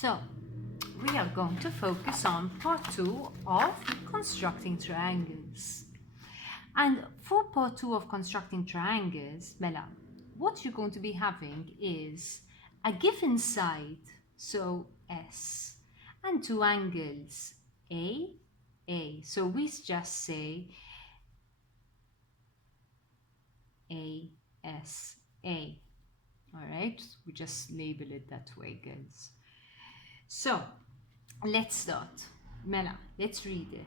So, we are going to focus on part 2 of constructing triangles. And for part 2 of constructing triangles, Mela, what you're going to be having is a given side, so S, and two angles, A. So we just say ASA. All right, we just label it that way, girls. So let's start. Mela, let's read it.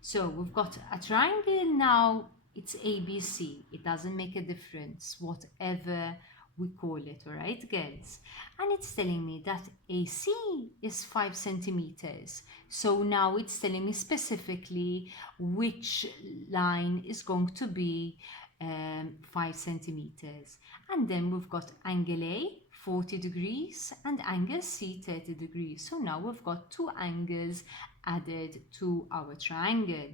So we've got a triangle now. It's ABC. It doesn't make a difference whatever we call it, all right, girls? And it's telling me that AC is 5 centimeters. So now it's telling me specifically which line is going to be 5 centimeters. And then we've got angle A, 40 degrees, and angle C, 30 degrees. So now we've got two angles added to our triangle.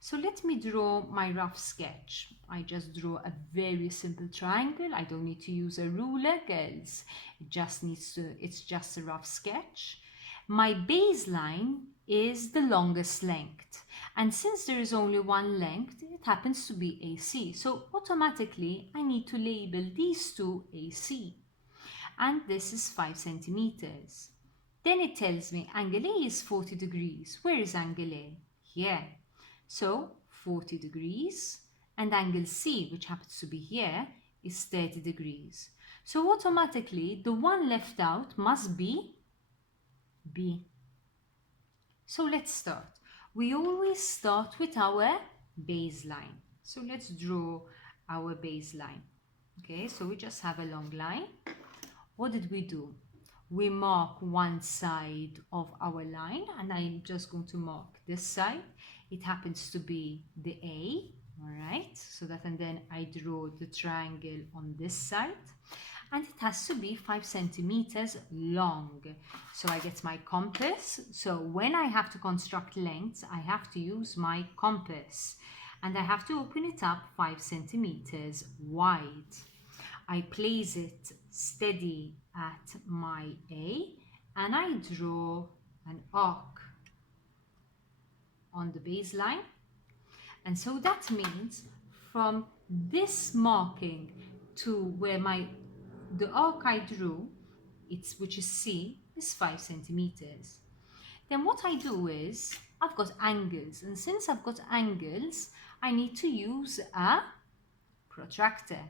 So let me draw my rough sketch. I just draw a very simple triangle. I don't need to use a ruler, girls. It's just a rough sketch. My baseline is the longest length. And since there is only one length, it happens to be AC. So automatically, I need to label these two AC. And this is 5 centimeters. Then it tells me angle A is 40 degrees. Where is angle A? Here. So 40 degrees, and angle C, which happens to be here, is 30 degrees. So automatically the one left out must be B. So let's start. We always start with our baseline. So let's draw our baseline. Okay, so we just have a long line. What did we do? We mark one side of our line, and I'm just going to mark this side. It happens to be the A, all right? So that, and then I draw the triangle on this side, and it has to be 5 centimeters long. So I get my compass. So when I have to construct lengths, I have to use my compass, and I have to open it up 5 centimeters wide. I place it steady at my A, and I draw an arc on the baseline. And so that means from this marking to where the arc I drew, which is C, is 5 centimeters. Then what I do is I've got angles, and since I've got angles, I need to use a protractor.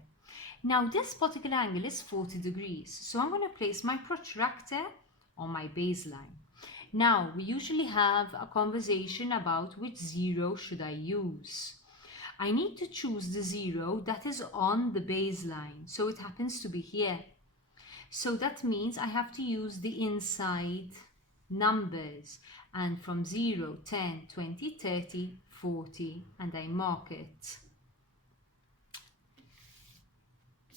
Now this particular angle is 40 degrees, so I'm going to place my protractor on my baseline. Now we usually have a conversation about which zero should I use. I need to choose the zero that is on the baseline, so it happens to be here. So that means I have to use the inside numbers, and from 0, 10, 20, 30, 40, and I mark it.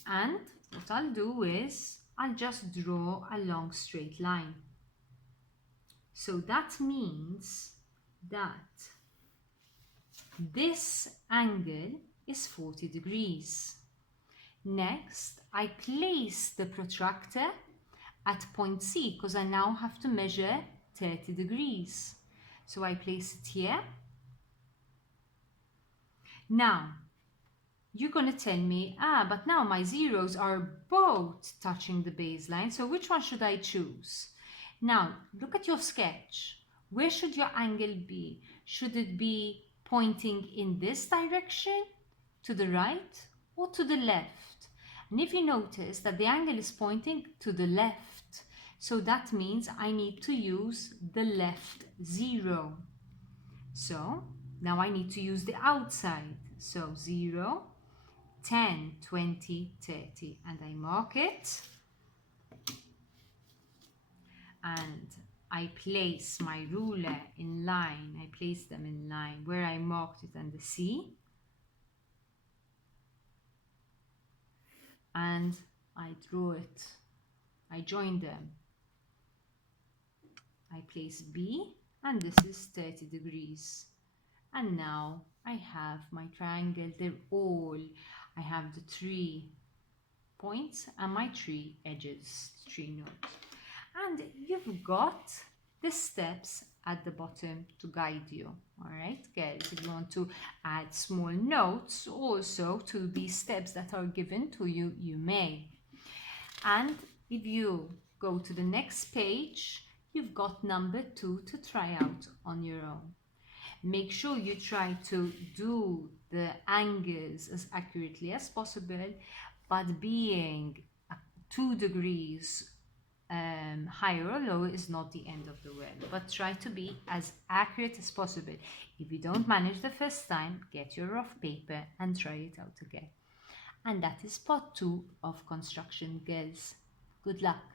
And what I'll do is I'll just draw a long straight line. So that means that this angle is 40 degrees. Next, I place the protractor at point C because I now have to measure 30 degrees. So I place it here. Now, you're going to tell me, but now my zeros are both touching the baseline, so which one should I choose? Now, look at your sketch. Where should your angle be? Should it be pointing in this direction, to the right, or to the left? And if you notice that the angle is pointing to the left, so that means I need to use the left zero. So now I need to use the outside. So 0, 10, 20, 30, and I mark it, and I place my ruler in line. I place them in line where I marked it under C, and I draw it. I join them. I place B, and this is 30 degrees. And now I have my triangle. I have the 3 points and my 3 edges, 3 nodes. And you've got the steps at the bottom to guide you. All right, girls, if you want to add small notes also to these steps that are given to you, you may. And if you go to the next page, you've got number 2 to try out on your own. Make sure you try to do the angles as accurately as possible, but being 2 degrees higher or lower is not the end of the world, but try to be as accurate as possible. If you don't manage the first time, get your rough paper and try it out again. And that is part 2 of construction, girls. Good luck.